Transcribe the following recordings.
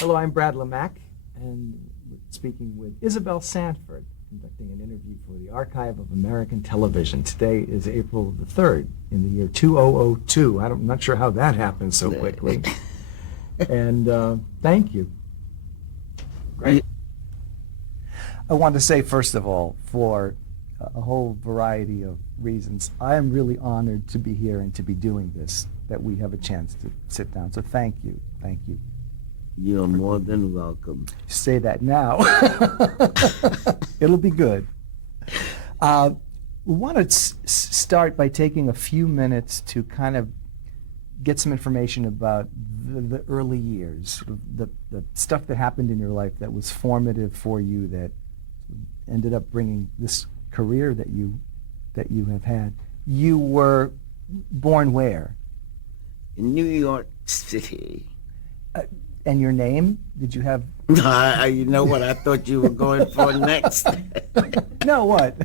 Hello, I'm Brad Lamack, and speaking with Isabel Sanford, conducting an interview for the Archive of American Television. Today is April the 3rd in the year 2002. I'm not sure how that happened so quickly. And thank you. Great. I want to say, first of all, for a whole variety of reasons, I am really honored to be here and to be doing this, that we have a chance to sit down. So thank you. Thank you. You're more than welcome. Say that now. It'll be good. We want to start by taking a few minutes to kind of get some information about the early years, the stuff that happened in your life that was formative for you, that ended up bringing this career that you have had. You were born where? In New York City. And your name? Did you have... You know what I thought you were going for next? No, what?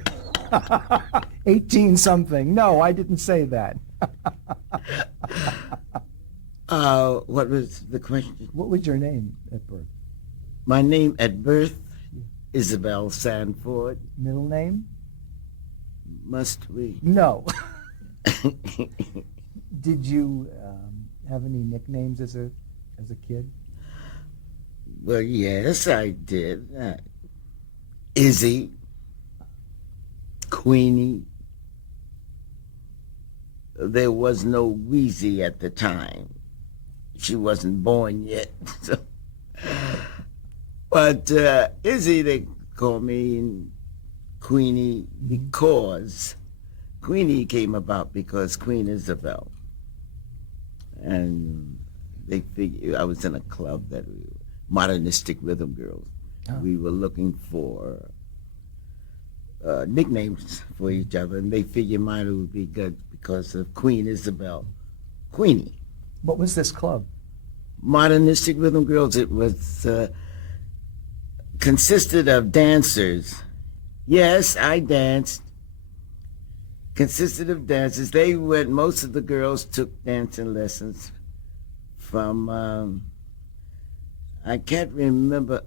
18-something. No, I didn't say that. What was the question? What was your name at birth? My name at birth, Isabel Sanford. Middle name? Must we? No. Did you have any nicknames as a kid? Well, yes, I did. Izzy, Queenie. There was no Wheezy at the time. She wasn't born yet. So. But Izzy, they call me, and Queenie, because Queenie came about because Queen Isabel. And they figured I was in a club that modernistic rhythm girls. Oh. We were looking for nicknames for each other, and they figured mine would be good because of Queen Isabel, Queenie. What was this club? Modernistic rhythm girls. It was consisted of dancers. Yes, I danced. Consisted of dancers. They went. Most of the girls took dancing lessons from. I can't remember.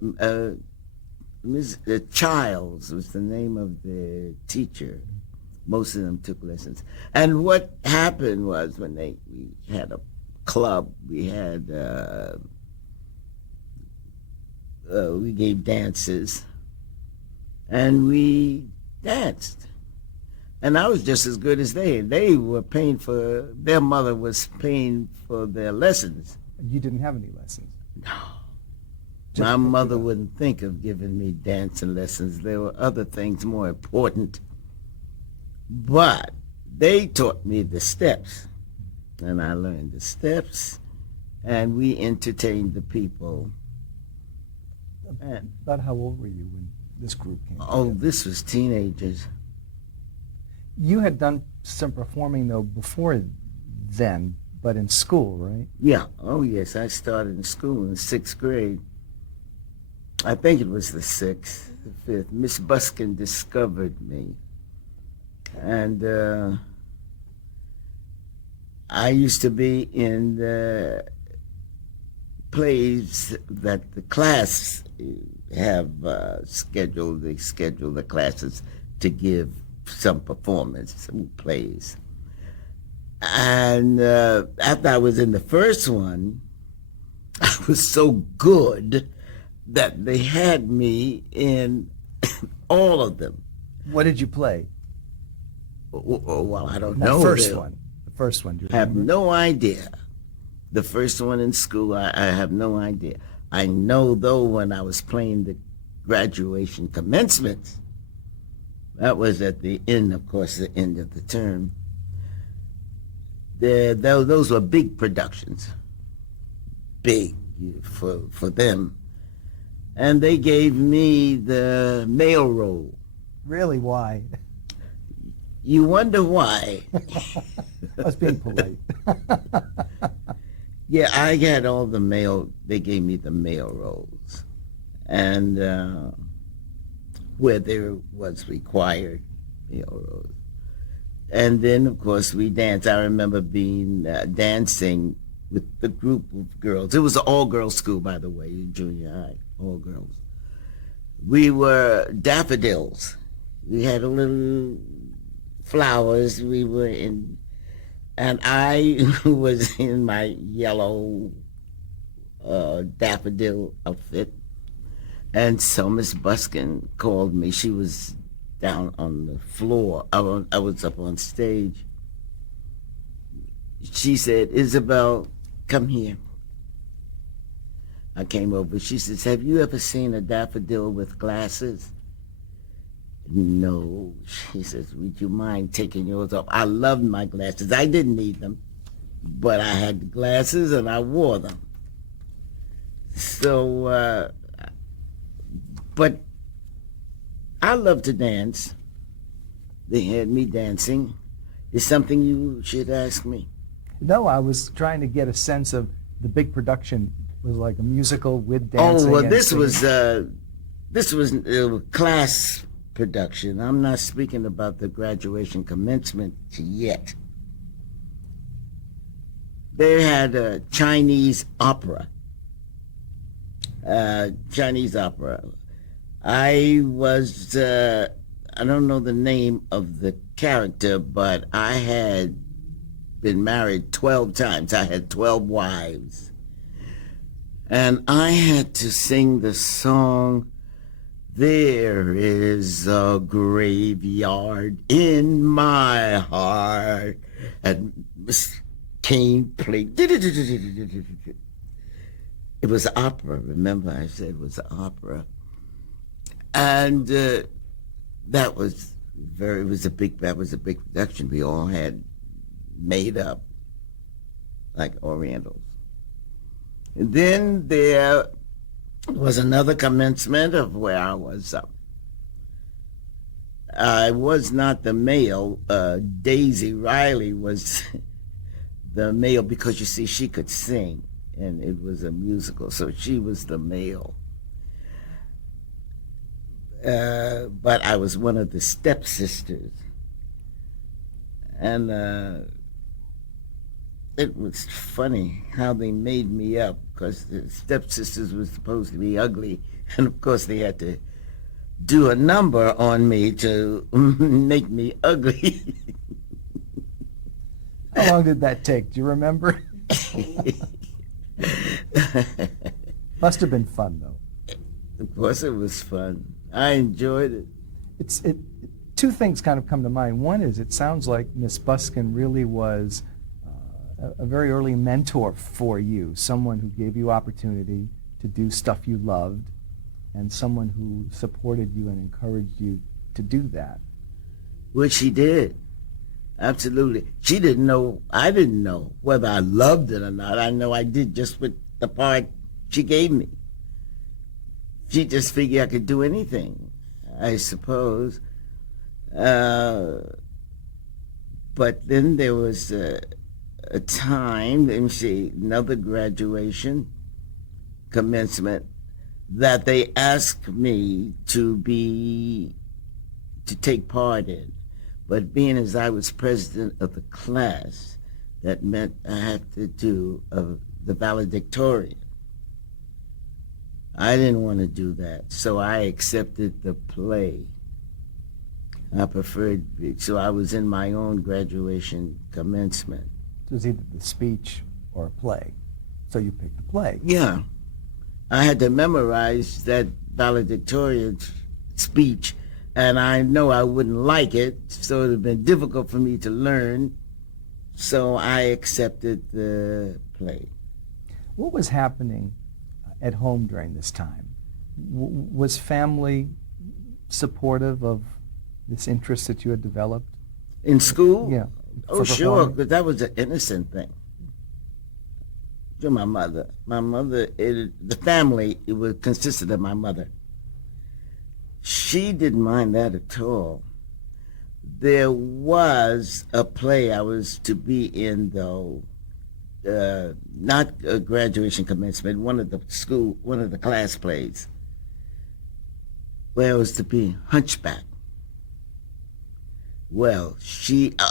Ms. Childs was the name of the teacher. Most of them took lessons. And what happened was when we had a club, we had we gave dances, and we danced. And I was just as good as they. They were paying for. Their mother was paying for their lessons. You didn't have any lessons. No. My mother wouldn't think of giving me dancing lessons. There were other things more important. But they taught me the steps, and I learned the steps, and we entertained the people. About how old were you when this group came together? Oh, this was teenagers. You had done some performing, though, before then, but in school, right? Yeah. Oh, yes. I started in school in the 6th grade. I think it was the 6th, the 5th. Miss Buskin discovered me. And I used to be in the plays that the class have scheduled. They schedule the classes to give some performance, some plays. And after I was in the first one, I was so good that they had me in all of them. What did you play? Well, I don't know. The first one. I have no idea. The first one in school, I have no idea. I know, though, when I was playing the graduation commencement, that was at the end, of course, the end of the term. Those were big productions, big for them. And they gave me the male role. Really? Why? You wonder why. I was being polite. Yeah, I had all the male, they gave me the male roles. And where there was required male roles. And then, of course, we danced. I remember being dancing with the group of girls. It was an all-girls school, by the way, in junior high, all girls. We were daffodils. We had a little flowers. We were in, and I was in my yellow daffodil outfit. And so Miss Buskin called me. She was down on the floor. I was up on stage. She said, Isabel, come here. I came over. She says, have you ever seen a daffodil with glasses? No. She says, would you mind taking yours off? I loved my glasses. I didn't need them, but I had the glasses and I wore them. So, but I love to dance. They had me dancing. Is something you should ask me? No, I was trying to get a sense of the big production. Was like a musical with dancing. Oh, well, and this singing. was a class production. I'm not speaking about the graduation commencement yet. They had a Chinese opera. Chinese opera. I was, I don't know the name of the character, but I had been married 12 times. I had 12 wives. And I had to sing the song, there is a graveyard in my heart. And Miss Kane played. It was opera, remember I said it was opera. And that was a big production. We all had made up like Orientals. And then there was another commencement of where I was. I was not the male. Daisy Riley was the male because, you see, she could sing, and it was a musical, so she was the male. But I was one of the stepsisters. And it was funny how they made me up, because the stepsisters were supposed to be ugly, and of course they had to do a number on me to make me ugly. How long did that take? Do you remember? Must have been fun, though. Of course it was fun. I enjoyed it. Two things kind of come to mind. One is it sounds like Miss Buskin really was a very early mentor for you, someone who gave you opportunity to do stuff you loved, and someone who supported you and encouraged you to do that. Which she did. Absolutely. She didn't know, I didn't know whether I loved it or not. I know I did just with the part she gave me. She just figured I could do anything, I suppose. But then there was a time, let me see, another graduation, commencement, that they asked me to take part in. But being as I was president of the class, that meant I had to do the valedictorian. I didn't want to do that, so I accepted the play. I preferred, so I was in my own graduation commencement. It was either the speech or a play, so you picked the play. Yeah. I had to memorize that valedictorian speech, and I know I wouldn't like it, so it would have been difficult for me to learn, so I accepted the play. What was happening at home during this time? Was family supportive of this interest that you had developed? In school? Yeah. Oh, sure, because that was an innocent thing. To my mother. The family, it was consisted of my mother. She didn't mind that at all. There was a play I was to be in, though, not a graduation commencement, one of the class plays, where I was to be Hunchback. Well,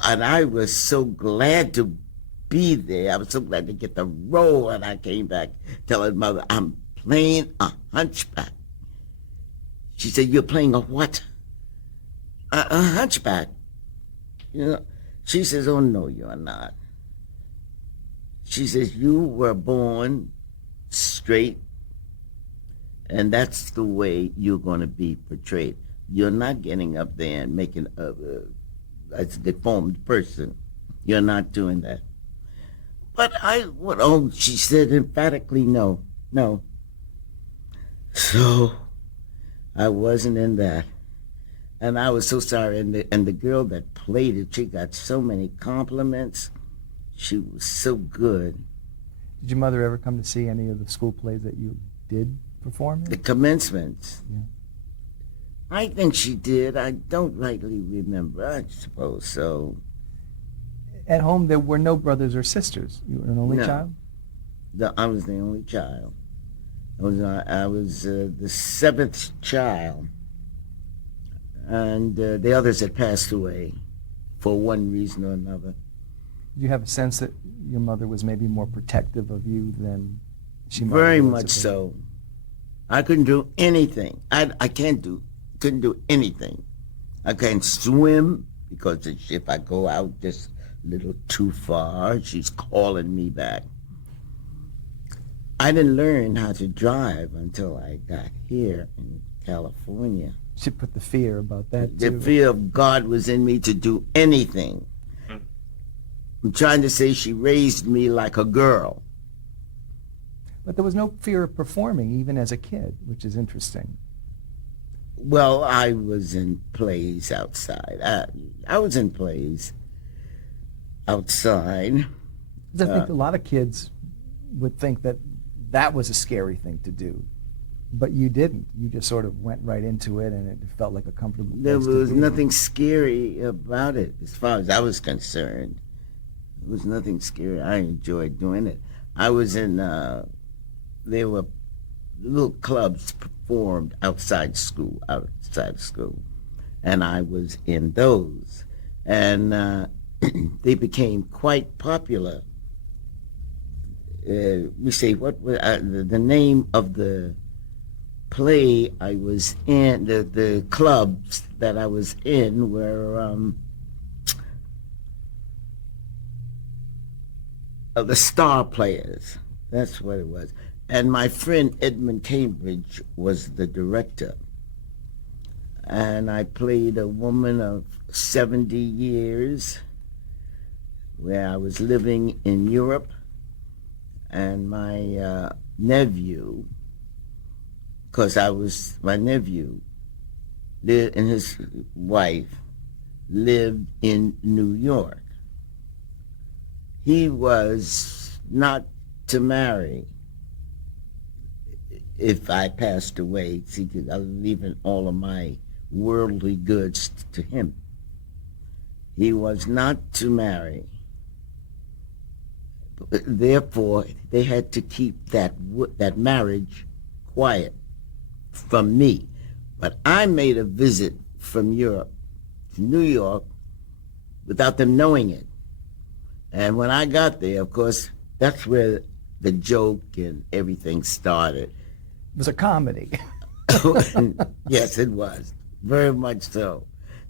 and I was so glad to be there. I was so glad to get the role, and I came back telling Mother, I'm playing a hunchback. She said, you're playing a what? A hunchback. You know, she says, oh, no, you're not. She says, you were born straight, and that's the way you're going to be portrayed. You're not getting up there and making a deformed person. You're not doing that. But she said emphatically, no, no. So I wasn't in that. And I was so sorry. And the girl that played it, she got so many compliments. She was so good. Did your mother ever come to see any of the school plays that you did perform in? The commencements. Yeah. I think she did. I don't rightly remember. I suppose so. At home, there were no brothers or sisters. You were an only child? I was the only child. I was the seventh child. And the others had passed away for one reason or another. Did you have a sense that your mother was maybe more protective of you than she might Very have been? much so. I couldn't do anything. Couldn't do anything. I can't swim because if I go out just a little too far, she's calling me back. I didn't learn how to drive until I got here in California. She put the fear about that, The too. fear of God was in me to do anything. I'm trying to say she raised me like a girl. But there was no fear of performing, even as a kid, which is interesting. Well, I was in plays outside. I was in plays outside. 'Cause I think a lot of kids would think that that was a scary thing to do. But you didn't. You just sort of went right into it, and it felt like a comfortable place There to was be. nothing scary about it, as far as I was concerned. There was nothing scary. I enjoyed doing it. I was in, there were little clubs performed outside of school, and I was in those. And they became quite popular. We say, what was the name of the play I was in, the clubs that I was in were the Star Players. That's what it was. And my friend Edmund Cambridge was the director. And I played a woman of 70 years where I was living in Europe. And my nephew, because my nephew and his wife lived in New York. He was not to marry if I passed away. See, I was leaving all of my worldly goods to him. He was not to marry. Therefore, they had to keep that marriage quiet from me. But I made a visit from Europe to New York without them knowing it. And when I got there, of course, that's where the joke and everything started. It was a comedy. Yes, it was. Very much so.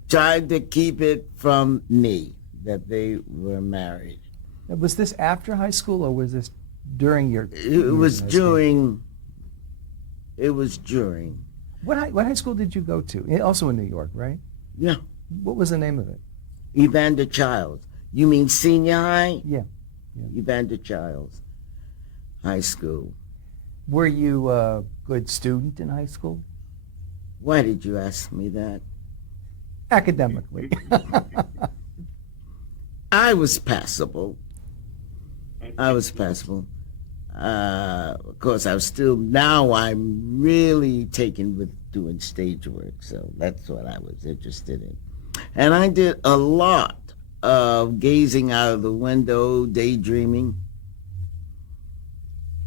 Tried to keep it from me that they were married. Was this after high school, or was this during your It was during. It was during. What high school did you go to? Also in New York, right? Yeah. What was the name of it? Evander Childs. You mean senior high? Yeah. Evander Childs High School. Were you a good student in high school? Why did you ask me that? Academically. I was passable. Of course, now I'm really taken with doing stage work, so that's what I was interested in. And I did a lot of gazing out of the window, daydreaming.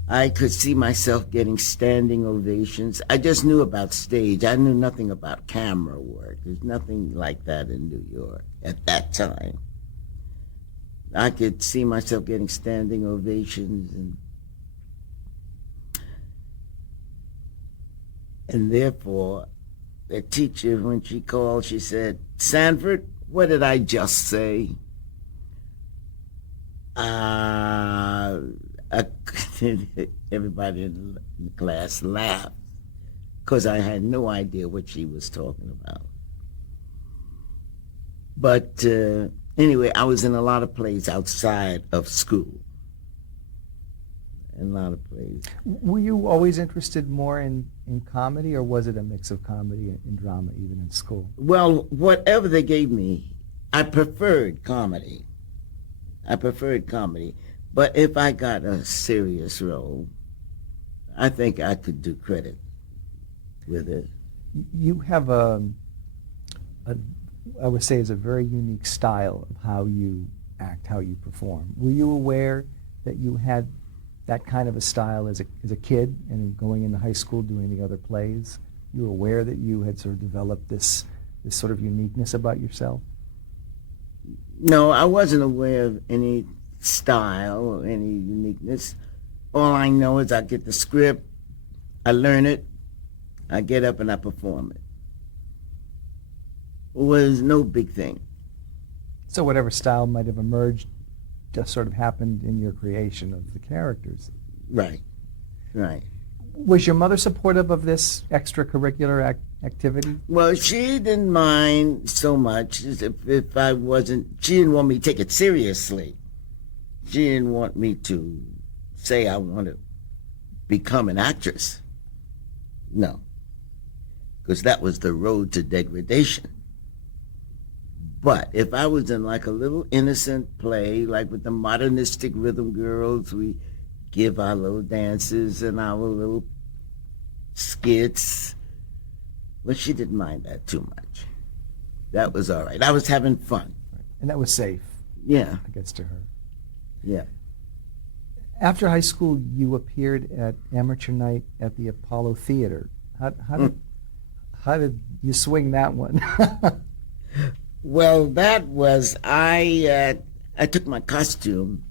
I could see myself getting standing ovations. I just knew about stage. I knew nothing about camera work. There's nothing like that in New York at that time. I could see myself getting standing ovations, and therefore, the teacher, when she called, she said, "Sanford, what did I just say?" Uh, I, everybody in the class laughed because I had no idea what she was talking about. But anyway, I was in a lot of plays outside of school. In a lot of plays. Were you always interested more in comedy, or was it a mix of comedy and drama even in school? Well, whatever they gave me, I preferred comedy. But if I got a serious role, I think I could do credit with it. You have I would say, is a very unique style of how you act, how you perform. Were you aware that you had that kind of a style as a kid, and going into high school doing the other plays? You were aware that you had sort of developed this sort of uniqueness about yourself? No, I wasn't aware of any style or any uniqueness. All I know is I get the script, I learn it, I get up and I perform it. It was no big thing. So whatever style might have emerged just sort of happened in your creation of the characters. Right. Was your mother supportive of this extracurricular activity? Well, she didn't mind so much if I wasn't, she didn't want me to take it seriously. She didn't want me to say I want to become an actress. No. Because that was the road to degradation. But if I was in like a little innocent play, like with the modernistic rhythm girls, we give our little dances and our little skits. Well, she didn't mind that too much. That was all right. I was having fun. And that was safe. Yeah. I guess to her. Yeah. After high school, you appeared at Amateur Night at the Apollo Theater. How did you swing that one? Well, that was, I took my costume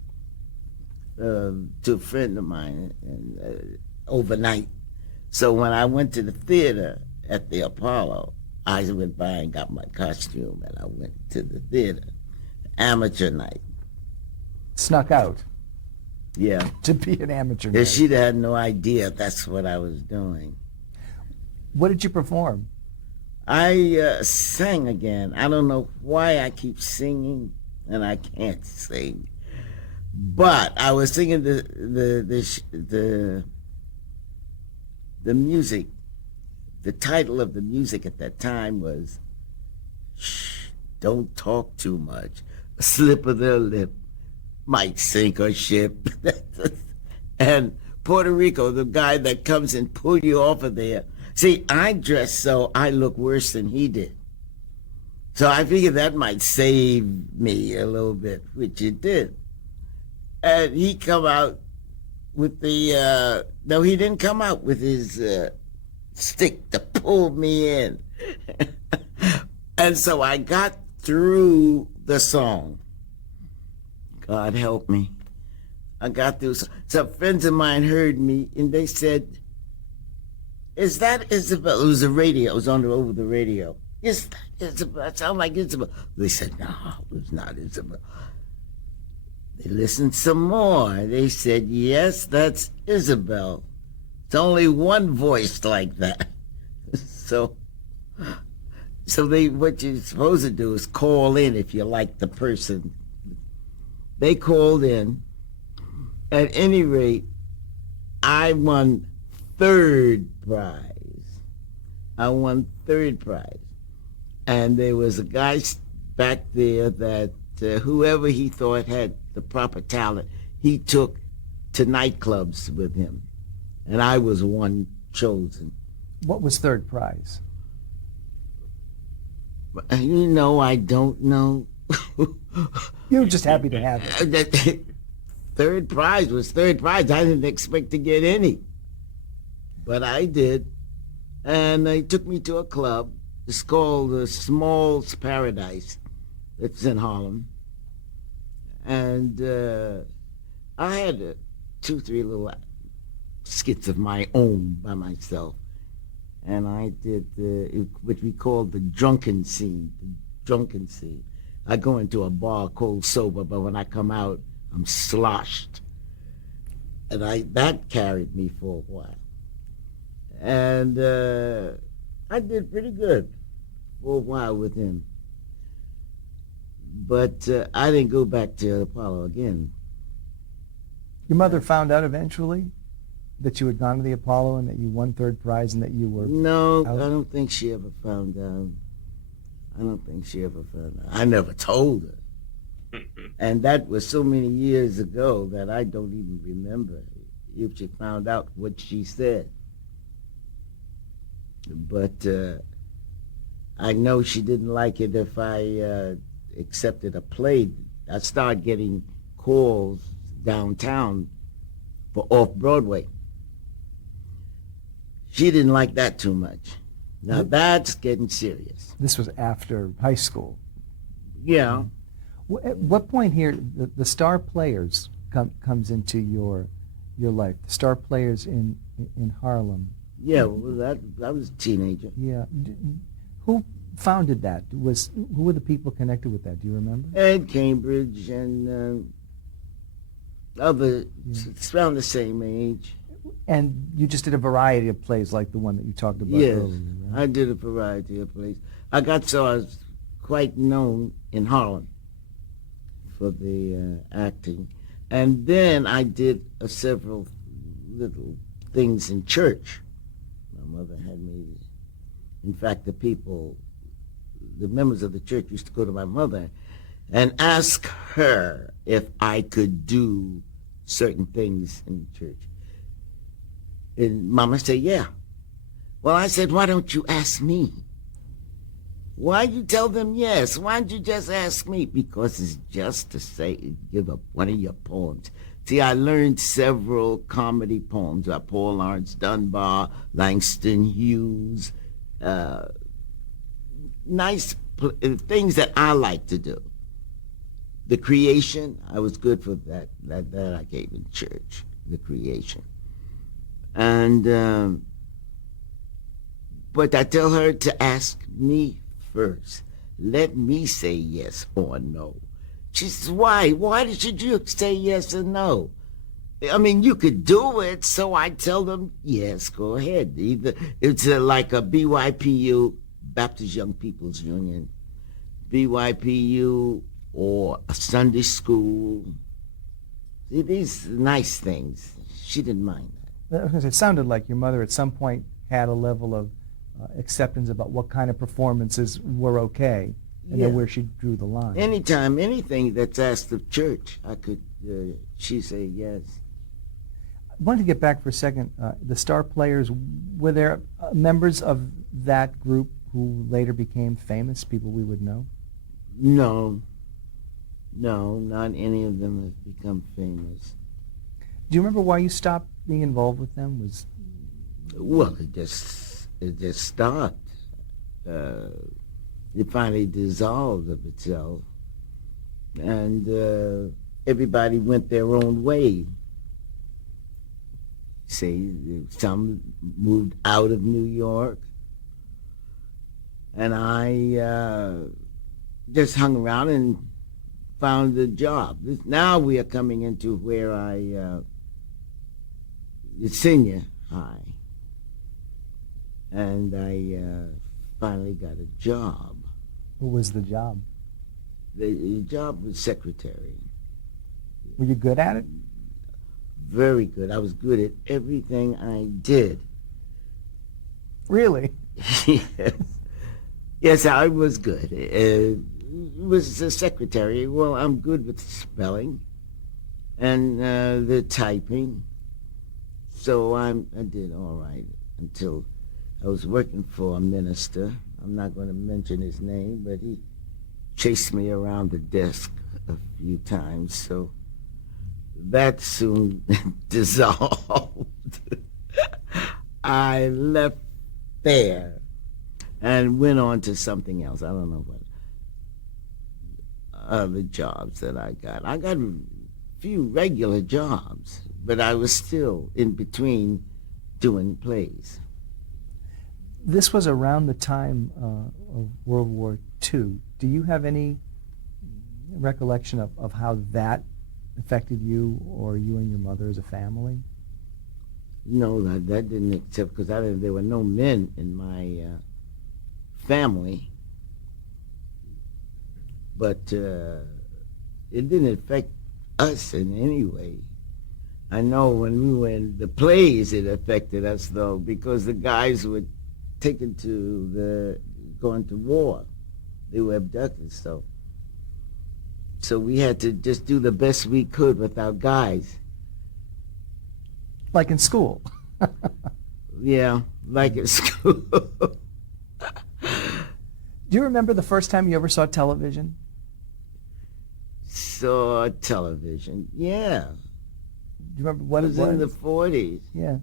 to a friend of mine overnight. So when I went to the theater at the Apollo, I went by and got my costume, and I went to the theater, Amateur Night. Snuck out. Yeah. To be an amateur Yeah, night. she'd had no idea that's what I was doing. What did you perform? I sang again. I don't know why I keep singing and I can't sing, but I was singing the music. The title of the music at that time was "Shh, Don't Talk Too Much. A slip of their lip might sink a ship." And Puerto Rico, the guy that comes and pull you off of there. See, I dress so I look worse than he did. So I figured that might save me a little bit, which it did. And he come out with the, no, he didn't come out with his stick to pull me in. And so I got through the song. God help me. I got through. Some friends of mine heard me, and they said, "Is that Isabel?" It was the radio. It was over the radio. "Is that Isabel? That sound like Isabel." They said, "No, it was not Isabel." They listened some more. They said, "Yes, that's Isabel. It's only one voice like that." So what you're supposed to do is call in if you like the person. They called in. At any rate, I won third prize. And there was a guy back there that whoever he thought had the proper talent, he took to nightclubs with him. And I was one chosen. What was third prize? You know, I don't know. You were just happy to have it. Third prize was third prize. I didn't expect to get any. But I did. And they took me to a club. It's called the Smalls Paradise. It's in Harlem. And I had 2, 3 little skits of my own by myself. And I did what we called the drunken scene. The drunken scene. I go into a bar cold sober, but when I come out, I'm sloshed. And that carried me for a while. And I did pretty good for a while with him. But I didn't go back to Apollo again. Your mother found out eventually that you had gone to the Apollo and that you won third prize and that you were... No, out? I don't think she ever found out. I don't think she ever found out. I never told her. And that was so many years ago that I don't even remember if she found out what she said. But I know she didn't like it if I accepted a play. I started getting calls downtown for off-Broadway. She didn't like that too much. Now that's getting serious. This was after high school. Yeah. At what point here the star players comes into your life? The star players in Harlem. Yeah, well, I was a teenager. Yeah. Who founded that? Who were the people connected with that? Do you remember? Ed Cambridge and other, it's around the same age. And you just did a variety of plays like the one that you talked about Yes, earlier, right? I did a variety of plays. I was quite known in Harlem for the acting. And then I did several little things in church. My mother had me, in fact, the members of the church used to go to my mother and ask her if I could do certain things in the church. And Mama said, yeah. Well, I said, why don't you ask me? Why you tell them yes? Why don't you just ask me? Because it's just to say, give up one of your poems. See, I learned several comedy poems by Paul Laurence Dunbar, Langston Hughes, nice things that I like to do. The creation, I was good for that. That I gave in church, the creation. And, but I tell her to ask me first. Let me say yes or no. She says, why? Why should you say yes or no? I mean, you could do it, so I tell them, yes, go ahead. Either it's like a BYPU, Baptist Young People's Union, BYPU, or a Sunday school. See, these nice things. She didn't mind that. It sounded like your mother at some point had a level of acceptance about what kind of performances were okay, and then where she drew the line. Anytime, anything that's asked of church, I could, she say yes. I wanted to get back for a second. The star players, were there members of that group who later became famous, people we would know? No, not any of them have become famous. Do you remember why you stopped being involved with them? Well, it just stopped. It finally dissolved of itself, and everybody went their own way. See, some moved out of New York, and I just hung around and found a job. Now we are coming into where the senior high, and I finally got a job. What was the job? The job was secretary. Were you good at it? Very good. I was good at everything I did. Really? Yes. Yes, I was good. It was a secretary. Well, I'm good with spelling and the typing. So I did all right until I was working for a minister. I'm not going to mention his name, but he chased me around the desk a few times, so that soon dissolved. I left there and went on to something else. I don't know what. other jobs that I got. I got a few regular jobs, but I was still in between doing plays. This was around the time of World War II. Do you have any recollection of how that affected you or you and your mother as a family? No, that didn't accept because there were no men in my family. But it didn't affect us in any way. I know when we were in the plays, it affected us though, because the guys were taken going to war. They were abducted, so we had to just do the best we could with our guys. Like in school? Yeah, like at school. Do you remember the first time you ever saw television? Saw television, yeah. Do you remember what It was in the 40s. Yeah.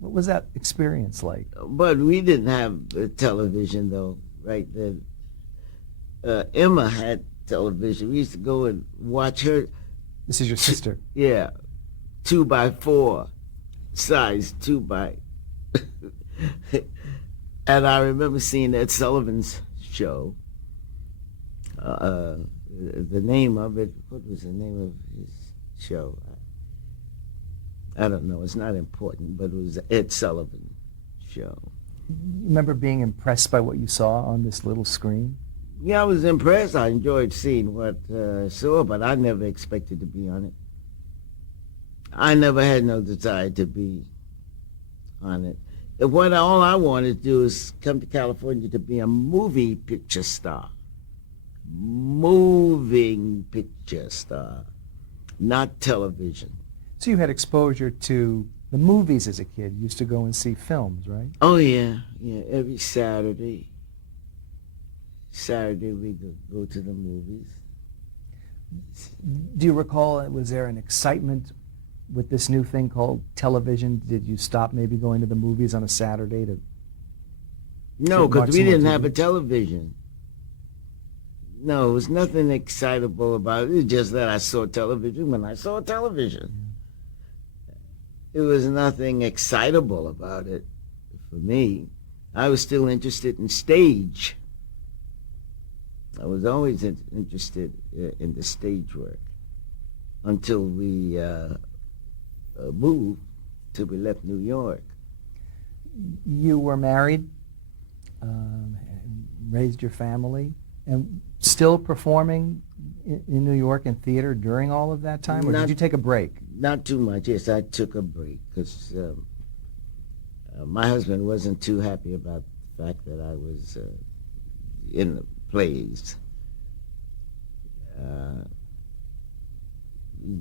What was that experience like? But we didn't have television, though, right then. Emma had television. We used to go and watch her. This is your sister. Yeah, 2x4 size, 2x. And I remember seeing Ed Sullivan's show. The name of it, what was the name of his show? I don't know. It's not important, but it was the Ed Sullivan show. You remember being impressed by what you saw on this little screen? Yeah, I was impressed. I enjoyed seeing what I saw, but I never expected to be on it. I never had no desire to be on it. All I wanted to do is come to California to be a movie picture star. Moving picture star, not television. So you had exposure to the movies as a kid. You used to go and see films, right? Oh, yeah. Every Saturday. We could go to the movies. Do you recall, was there an excitement with this new thing called television? Did you stop maybe going to the movies on a Saturday to No, watch because we some more didn't have TV? a television. No, it was nothing excitable about it. It was just that I saw television when I saw television. It was nothing excitable about it for me. I was still interested in stage. I was always interested in the stage work until we moved, till we left New York. You were married, raised your family, and still performing in New York in theater during all of that time? Or did you take a break? Not too much. Yes, I took a break because my husband wasn't too happy about the fact that I was in the plays.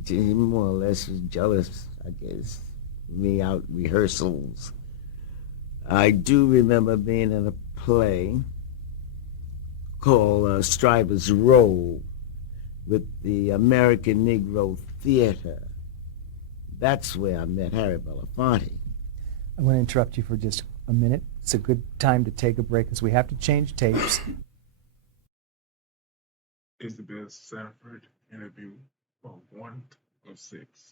He more or less was jealous, I guess, me out rehearsals. I do remember being in a play called Striver's Row with the American Negro Theater. That's where I met Harry Belafonte. I want to interrupt you for just a minute. It's a good time to take a break because we have to change tapes. Isabel Sanford, interview for 1 of 6.